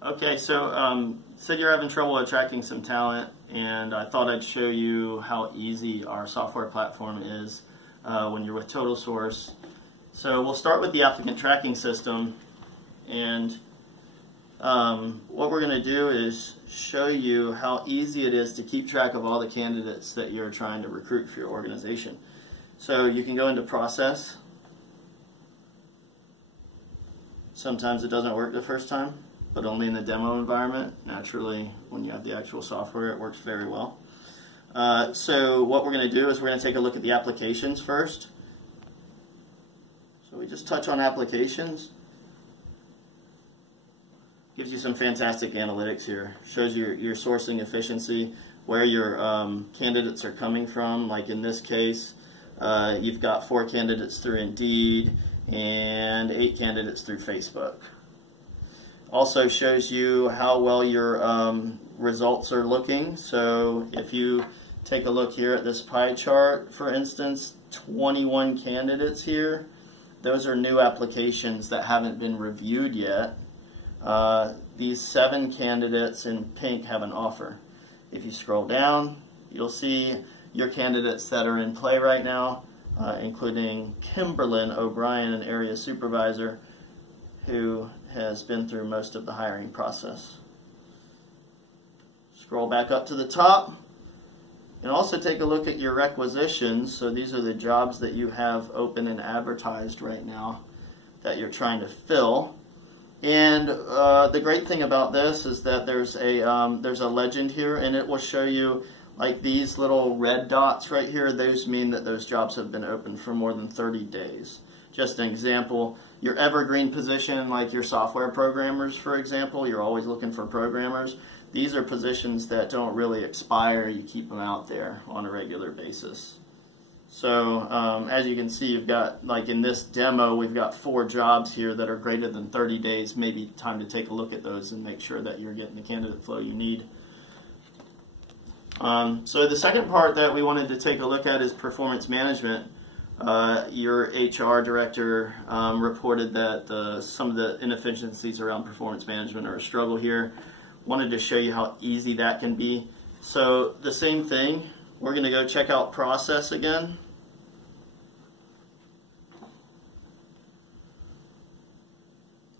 Okay, so said you're having trouble attracting some talent, and I thought I'd show you how easy our software platform is when you're with Totalsource. So we'll start with the applicant tracking system, and what we're going to do is show you how easy it is to keep track of all the candidates that you're trying to recruit for your organization. So you can go into Process. Sometimes it doesn't work the first time, but only in the demo environment. Naturally, when you have the actual software, it works very well. So what we're going to do is we're going to take a look at the applications first. So we just touch on applications. Gives you some fantastic analytics here. Shows you your sourcing efficiency, where your candidates are coming from. Like in this case, you've got 4 candidates through Indeed and 8 candidates through Facebook. Also shows you how well your results are looking. So if you take a look here at this pie chart, for instance, 21 candidates here. Those are new applications that haven't been reviewed yet. These 7 candidates in pink have an offer. If you scroll down, you'll see your candidates that are in play right now, including Kimberlyn O'Brien, an area supervisor who has been through most of the hiring process. Scroll back up to the top and also take a look at your requisitions. So these are the jobs that you have open and advertised right now that you're trying to fill. And the great thing about this is that there's a legend here, and it will show you like these little red dots right here. Those mean that those jobs have been open for more than 30 days. Just an example, your evergreen position, like your software programmers, for example, you're always looking for programmers. These are positions that don't really expire. You keep them out there on a regular basis. So as you can see, you've got, like in this demo, we've got 4 jobs here that are greater than 30 days. Maybe time to take a look at those and make sure that you're getting the candidate flow you need. So the second part that we wanted to take a look at is performance management. Your HR director reported that some of the inefficiencies around performance management are a struggle here. Wanted to show you how easy that can be. So the same thing, we're going to go check out Process again.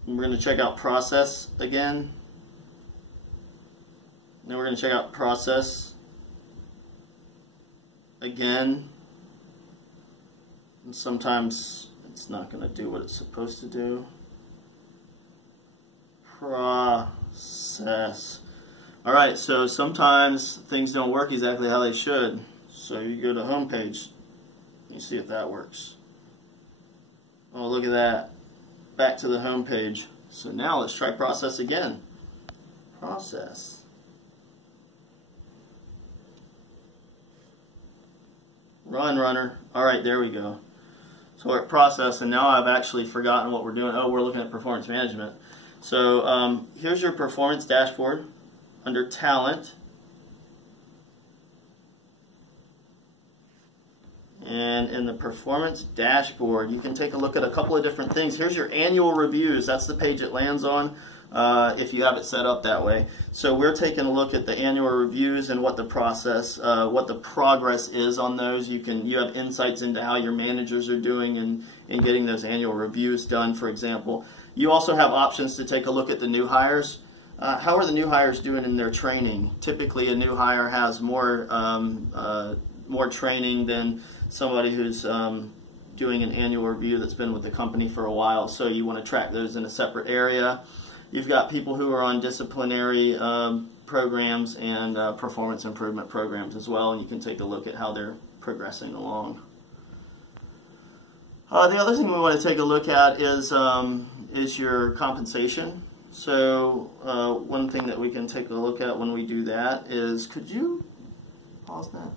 We're going to check out Process again. Then we're going to check out Process again. And sometimes it's not going to do what it's supposed to do. Process. Alright, so sometimes things don't work exactly how they should. So you go to home page. You see if that works. Oh, look at that. Back to the home page. So now let's try Process again. Process. Run, runner. Alright, there we go. So we're at Process, and now I've actually forgotten what we're doing. Oh, we're looking at performance management. So here's your performance dashboard under Talent. And in the performance dashboard, you can take a look at a couple of different things. Here's your annual reviews. That's the page it lands on if you have it set up that way. So we're taking a look at the annual reviews and what the process, what the progress is on those. You have insights into how your managers are doing in getting those annual reviews done, for example. You also have options to take a look at the new hires. How are the new hires doing in their training? Typically, a new hire has more training than somebody who's doing an annual review that's been with the company for a while. So you want to track those in a separate area. You've got people who are on disciplinary programs and performance improvement programs as well, and you can take a look at how they're progressing along. The other thing we want to take a look at is your compensation. So one thing that we can take a look at when we do that is, could you pause that?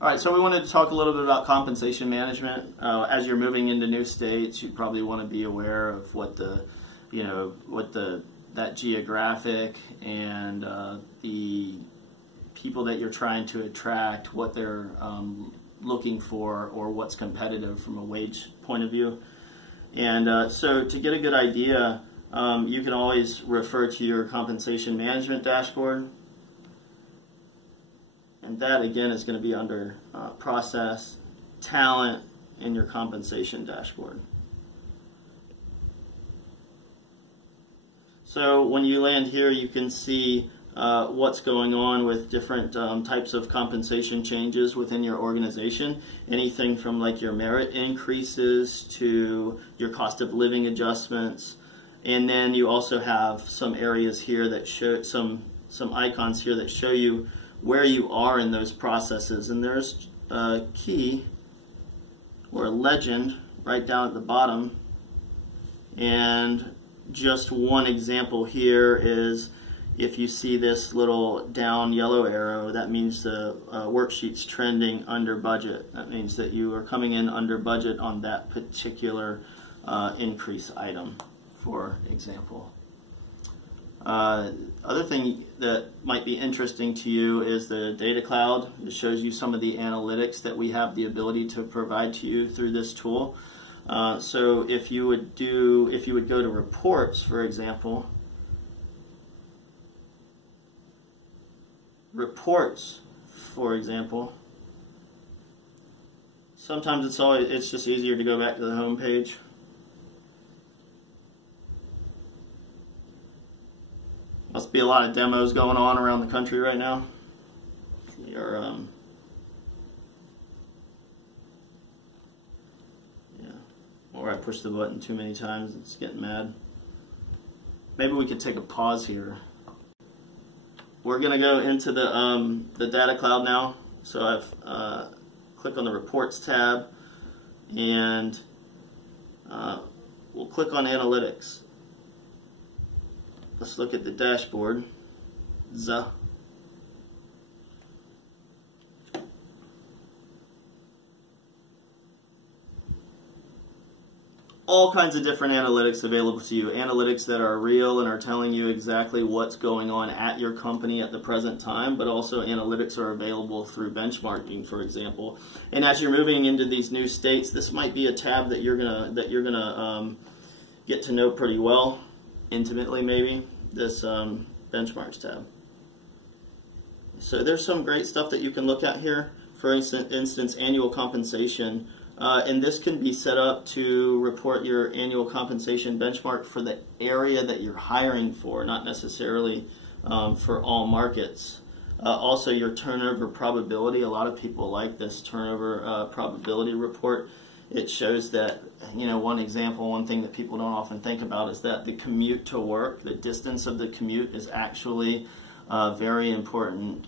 Alright, so we wanted to talk a little bit about compensation management. As you're moving into new states, you probably want to be aware of what that geographic and the people that you're trying to attract, what they're looking for, or what's competitive from a wage point of view. And so to get a good idea, you can always refer to your compensation management dashboard. And that again is going to be under process, talent, and your compensation dashboard. So when you land here, you can see what's going on with different types of compensation changes within your organization. Anything from like your merit increases to your cost of living adjustments. And then you also have some areas here that show some icons here that show you where you are in those processes. And there's a key or a legend right down at the bottom. And just one example here is if you see this little down yellow arrow, that means the worksheet's trending under budget. That means that you are coming in under budget on that particular increase item, for example. Other thing that might be interesting to you is the data cloud. It shows you some of the analytics that we have the ability to provide to you through this tool. So if you would go to reports, for example, sometimes it's just easier to go back to the home page. Must be a lot of demos going on around the country right now. Or I push the button too many times, it's getting mad. Maybe we could take a pause here. We're going to go into the data cloud now. So I've clicked on the reports tab, and we'll click on analytics. Let's look at the dashboard. All kinds of different analytics available to you. Analytics that are real and are telling you exactly what's going on at your company at the present time, but also analytics are available through benchmarking, for example. And as you're moving into these new states, this might be a tab that you're gonna get to know pretty well, intimately maybe, this benchmarks tab. So there's some great stuff that you can look at here. For instance, annual compensation. And this can be set up to report your annual compensation benchmark for the area that you're hiring for, not necessarily for all markets. Also, your turnover probability. A lot of people like this turnover probability report. It shows that, one example, one thing that people don't often think about is that the commute to work, the distance of the commute, is actually a very important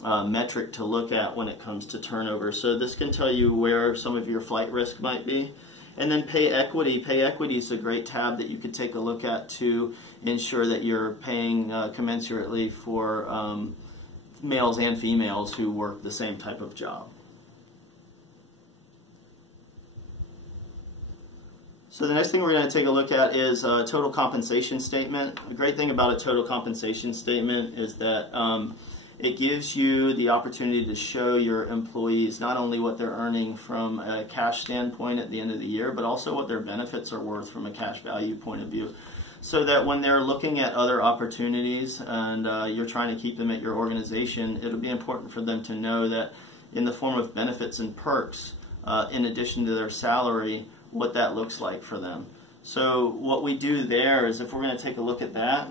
metric to look at when it comes to turnover. So this can tell you where some of your flight risk might be. And then pay equity. Pay equity is a great tab that you could take a look at to ensure that you're paying commensurately for males and females who work the same type of job. So the next thing we're going to take a look at is a total compensation statement. The great thing about a total compensation statement is that it gives you the opportunity to show your employees not only what they're earning from a cash standpoint at the end of the year, but also what their benefits are worth from a cash value point of view. So that when they're looking at other opportunities and you're trying to keep them at your organization, it'll be important for them to know that in the form of benefits and perks, in addition to their salary, what that looks like for them. So what we do there is, if we're going to take a look at that,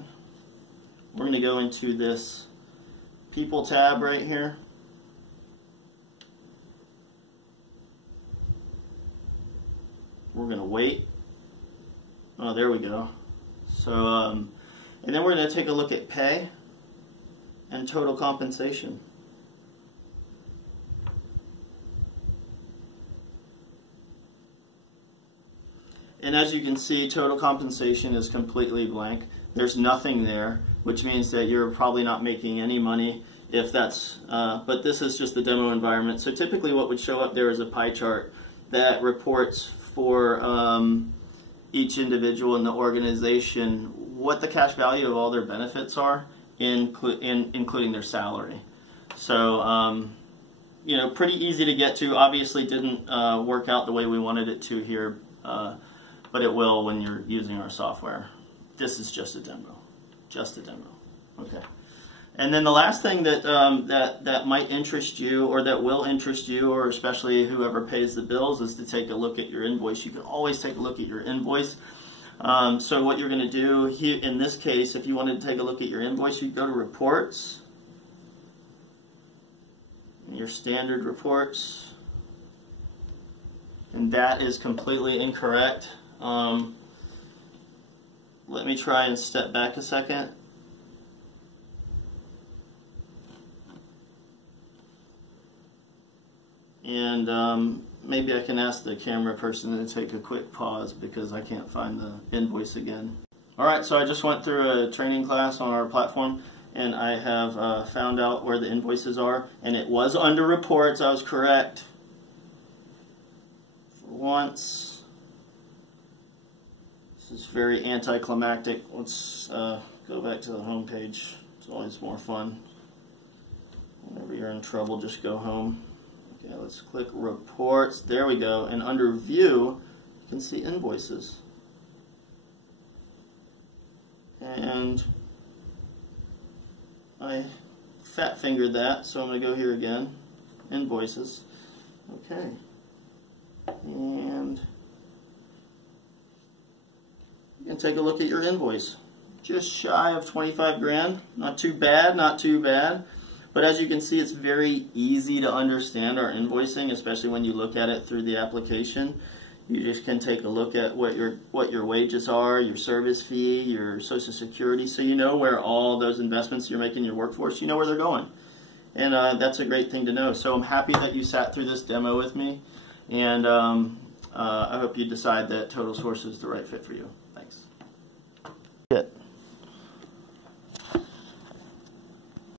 we're going to go into this People tab right here. We're going to wait. Oh, there we go. So, and then we're going to take a look at pay and total compensation. And as you can see, total compensation is completely blank. There's nothing there, which means that you're probably not making any money if that's, but this is just the demo environment. So typically what would show up there is a pie chart that reports for each individual in the organization what the cash value of all their benefits are, including their salary. So, pretty easy to get to. Obviously didn't work out the way we wanted it to here. but it will when you're using our software. This is just a demo. Just a demo. Okay. And then the last thing that, that might interest you, or that will interest you, or especially whoever pays the bills, is to take a look at your invoice. You can always take a look at your invoice. So what you're going to do here, in this case, if you wanted to take a look at your invoice, you go to Reports, your standard reports, and that is completely incorrect. Let me try and step back a second. And maybe I can ask the camera person to take a quick pause because I can't find the invoice again. Alright, so I just went through a training class on our platform, and I have found out where the invoices are, and it was under reports. I was correct. For once. This is very anticlimactic. Let's go back to the home page. It's always more fun. Whenever you're in trouble, just go home. Okay, let's click Reports. There we go. And under View, you can see Invoices. And I fat fingered that, so I'm going to go here again. Invoices. Okay. And you can take a look at your invoice. Just shy of 25 grand. Not too bad, not too bad. But as you can see, it's very easy to understand our invoicing, especially when you look at it through the application. You just can take a look at what your wages are, your service fee, your Social Security, so you know where all those investments you're making in your workforce, you know where they're going. And that's a great thing to know. So I'm happy that you sat through this demo with me, and I hope you decide that Totalsource is the right fit for you.